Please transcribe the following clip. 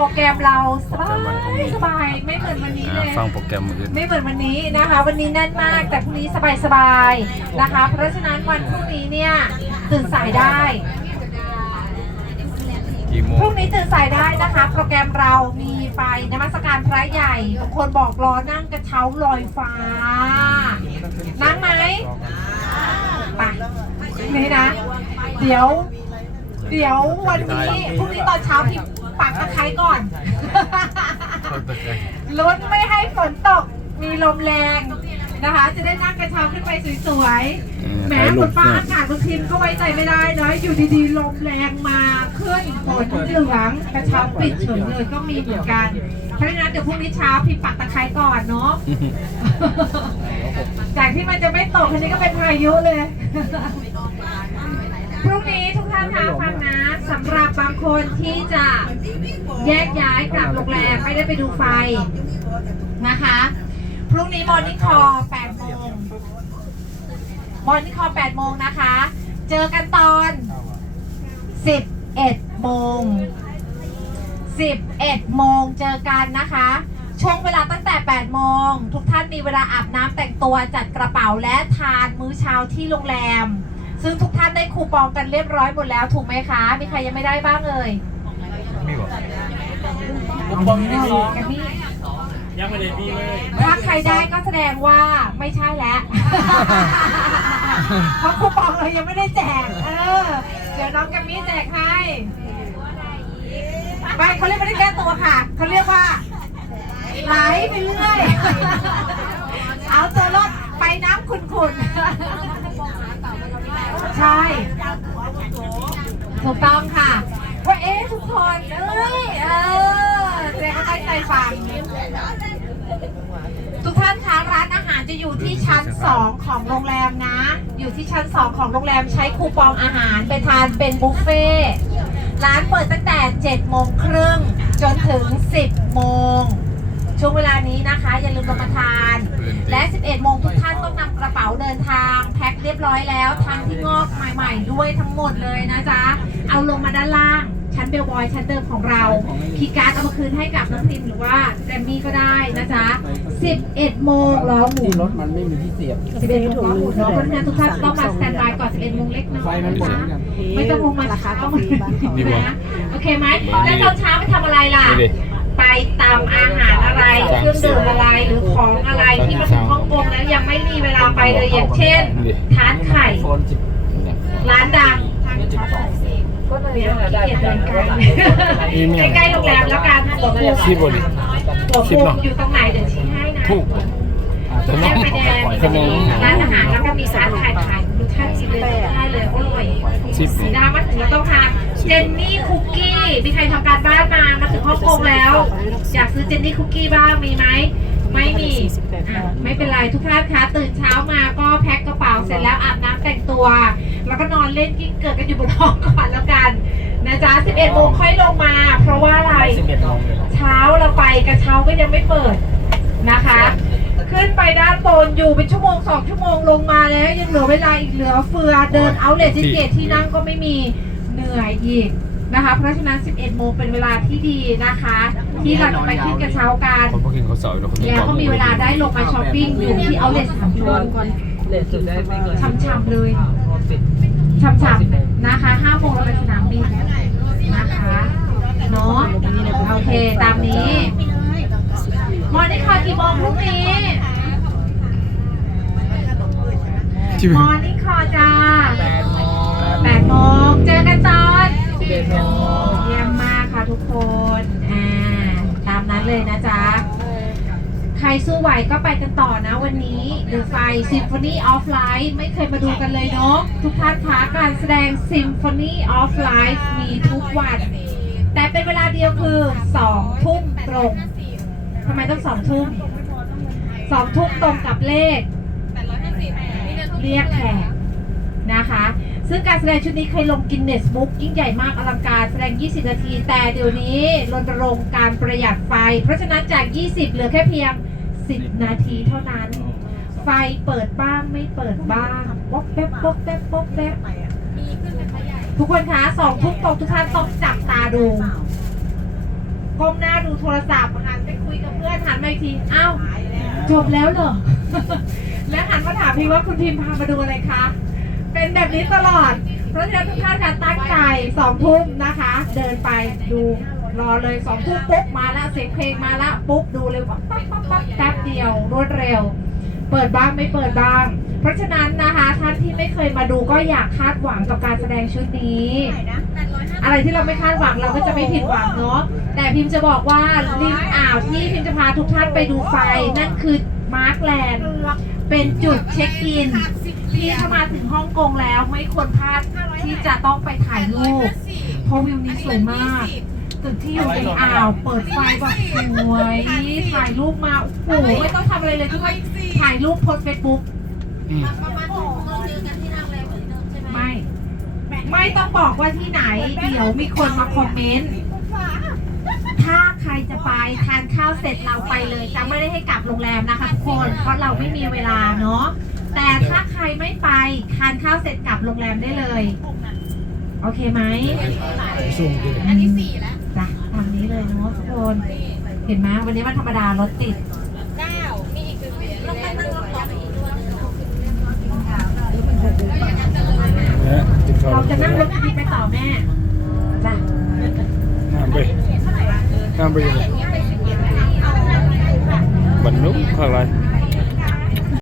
รแกรมเราสบายสบายไม่เหมือนวันนี้อ่าเลย ฟังโปรแกรมมืออื่นไม่เหมือนวันนี้นะคะ วันนี้แน่นมากแต่พรุ่งนี้สบายๆนะคะ เพราะฉะนั้นวันพรุ่งนี้เนี่ยตื่นสายได้กี่โมพรุ่งงนี้ตื่นสายได้นะคะ โปรแกรมเรามีไฟนมัสการพระใหญ่บางคนบอกรอนั่งกระเช้าลอยฟ้า นั่งไหมไปนี่นะ เดี๋ยว เดี๋ยววันนี้พรุ่งนี้ตอนเช้าพี่ ปักตะไคร้ก่อนลุ้นไม่ให้ฝนตก มีลมแรงนะคะ จะได้นั่งกระเช้าขึ้นไปสวยๆแหม้ฝนฟ้าอากาศบางทีมันก็ไว้ใจไม่ได้เนอะอยู่ดีๆลมแรงมาขึ้นฝนเหลืองกระเช้าปิดเฉยเลยก็มีเหมือนกันเพราะฉะนั้นเดี๋ยวพรุ่งนี้เช้าพี่ปักตะไคร้ก่อนเนาะจากที่มันจะไม่ตกทีนี้ก็เป็นพายุเลย พรุ่งนี้ทุกท่านคะฟังนะสำหรับบางคนที่จะแยกย้ายกลับโรงแรมไม่ได้ไปดูไฟนะคะ พรุ่งนี้มอร์นิ่งคอ8โมงมอร์นิ่งคอ8โมงนะคะ เจอกันตอน 11โมง11โมงเจอกันนะคะ ช่วงเวลาตั้งแต่ 8 โมง ทุกท่านมีเวลาอาบน้ำแต่งตัวจัดกระเป๋าและทานมื้อเช้าที่โรงแรม ซึ่งทุกท่านได้คูปองกันเรียบร้อยหมดแล้วถูกไหมคะ มีใครยังไม่ได้บ้างเอ่ยมีบ่คูปองไม่ได้กันนี่ยังไม่ได้มีเลยถ้าใครได้ก็แสดงว่าไม่ใช่แล้วเพราะคูปองเรายังไม่ได้แจก เออ เดี๋ยวน้องกัมมี่แจกให้ไม่เขาเรียกไม่ได้แก้ตัวค่ะ เขาเรียกว่าไหลไปเรื่อย เอาตัวรอดไปน้ำขุ่นๆ ใช่ ถูกต้องค่ะ ว่าเอ๊ะทุกคนเอ้ย เออแสดงว่าตั้งใจฟัง ทุกท่านคะร้านอาหาร จะอยู่ที่ชั้น 2 ของโรงแรมนะ อยู่ที่ชั้น 2 ของโรงแรมใช้คูปองอาหารไปทานเป็นบุฟเฟ่ต์ร้านเปิดตั้งแต่7โมงครึ่งจนถึง 10 โมง ช่วงเวลานี้นะคะ อย่าลืมลงมาทาน และ 11 โมงทุกท่านต้องนำกระเป๋าเดินทาง แพ็คเรียบร้อยแล้วทั้งที่งอกใหม่ ๆ ด้วยทั้งหมดเลยนะจ๊ะ เอาลงมาด้านล่าง ชั้นเบลบอยชั้นเดิมของเราคีย์การ์ดเอามาคืนให้กับน้องพิมหรือว่าแกรมมี่ก็ได้นะจ๊ะ 11 โมงล้อหมุที่นรถมันไม่มีที่เสียบ 11โมงล้อหมุนเนาะเพราะฉะนั้นทุกท่านต้องมาสแตนบายก่อน11โมงเล็กน้อยไฟมันหมดนะเหมือนกันไม่ต้องลงมาช้าต้องมานะโอเคไหมแล้วตอนเช้าไปทำอะไรล่ะนี่ดิไปตามอาหารอะไรเครื่องดื่มอะไรหรือของอะไรที่มาถึงฮ่องกงแล้วยังไม่มีเวลาไปเลยอย่างเช่นทานไข่โฟนสิบร้านดังสิบสอง ก็เลยขี้เกียจเดินไกลใกล้ๆโรงแรมแล้วกันหัวมุมชิบบ่ดิหัวมุมอยู่ตรงไหนเดี๋ยวชี้ให้นะถูกแยกไฟแดงขนมร้านอาหารแล้วก็มีร้านขายขายทุกท่านชิมเลยได้เลยอร่อยชิบสีดามาถึงแล้วต้องทานเจนนี่คุกกี้ มีใครทำการบ้านมามาถึงฮ่องกงแล้ว อยากซื้อเจนนี่คุกกี้บ้างมีไหมไม่มีไม่เป็นไรทุกท่านคะตื่นเช้ามาก็แพ็คกระเป๋าเสร็จแล้วอาบน้ำแต่งตัว แล้วก็นอนเล่นกิ้งเกิดกันอยู่บนห้องก่อนแล้วกันนะจ๊ะ11โมงค่อยลงมา เพราะว่าอะไร สิบเอ็ดโมงเลยเหรอเช้าเราไปกระเช้าก็ยังไม่เปิดนะคะ ขึ้นไปด้านบนอยู่เป็นชั่วโมงสองชั่วโมงลงมาแล้ว ยังเหลือเวลาอีกเหลือเฟือเดินเอาเลทที่เกตที่นั่งก็ไม่มีเหนื่อยอีกนะคะ เพราะฉะนั้น 11 โมงเป็นเวลาที่ดีนะคะ ที่เราจะไปขึ้นกระเช้ากันคนพวกกินข้าวเสาร์แล้วคนแล้วก็มีเวลาได้ลงมาช้อปปิ้งอยู่ที่เอาเลทสามชุดเลทสุดได้ไม่เกินช่ำๆเลย สิบช่ำๆนะคะ5โมงเราไปสนามบินนะคะเนาะโอเคตามนี้มอร์นิ่งคอกี่โมงพรุ่งนี้ที่มอร์นิ่งคอจ้า8โมงเจอกันตอนสิบเอ็ดโมงเยี่ยมมากค่ะทุกคนอ่าตามนั้นเลยนะจ๊ะใครสู้ไหวก็ไปกันต่อนะวันนี้ เดอะไฟ Symphony of Light ไม่เคยมาดูกันเลยเนาะทุกท่านคะการแสดง Symphony of Light มีทุกวัน แต่เป็นเวลาเดียวคือ2ทุ่มตรงทำไมต้องสองทุ่มสองทุ่มตรงกับเลขเรียกแขกนะคะ ซึ่งการแสดงชุดนี้เคยลงกินเนสบุ๊กยิ่งใหญ่มากอลังการแสดง 20 นาที แต่เดี๋ยวนี้รณรงค์การประหยัดไฟ เพราะฉะนั้นจาก 20 เหลือแค่เพียง 10 นาทีเท่านั้น ฟเปิดบ้างไม่เปิดบ้างวอกแป๊บวอกแป๊บวอกแป๊บทุกคนคะสองทุ่มตรงทุกท่านต้องจับตาดูก้มหน้าดูโทรศัพท์หันไปคุยกับเพื่อนหันมาอีกทีอ้าวจบแล้วเหรอแล้วหันมาถามพี่ว่าคุณพิมพามาดูอะไรคะ เป็นแบบนี้ตลอด เพราะฉะนั้นทุกท่านจะตั้งใจสองทุ่มนะคะ เดินไปดูรอเลยสองทุ่มปุ๊บมาแล้วเสียงเพลงมาแล้วปุ๊บดูเลยว่าปั๊บปั๊บปั๊บแป๊บเดียวรวดเร็ว เปิดบ้างไม่เปิดบ้าง เพราะฉะนั้นนะคะท่านที่ไม่เคยมาดูก็อยากคาดหวังกับการแสดงชุดนี้ อะไรที่เราไม่คาดหวังเราก็จะไม่ผิดหวังเนาะแต่พิมพ์จะบอกว่าริมอ่าวที่พิมพ์จะพาทุกท่านไปดูไฟนั่นคือมาร์คแลนด์เป็นจุดเช็คอินที่ถ้ามาถึงฮ่องกงแล้วไม่ควรพลาดที่จะต้องไปถ่ายรูปเพราะวิวนี้สวยมาก ตึกที่อยู่ในอ่าว เปิดไฟแบบสวยถ่ายรูปมาโอ้โหไม่ต้องทำอะไรเลยทุกคนถ่ายรูปโพสเฟซบุ๊กอืมไม่ ไม่ต้องบอกว่าที่ไหน เดี๋ยวมีคนมาคอมเมนต์ ถ้าใครจะไปทานข้าวเสร็จเราไปเลยจะไม่ได้ให้กลับโรงแรมนะคะทุกคนเพราะเราไม่มีเวลาเนาะแต่ถ้าใครไม่ไปทานข้าวเสร็จกลับโรงแรมได้เลย โอเคไหมสูงขึ้นอันที่สี่แล้วจ้ะตามนี้เลยเนาะทุกคนเห็นไหมวันนี้วันธรรมดารถติดเนี่ยติดเขาเราจะนั่งรถดีไปต่อแม่จ้ะน้ำไปน้ำไปยังไงบรรลุข้างไร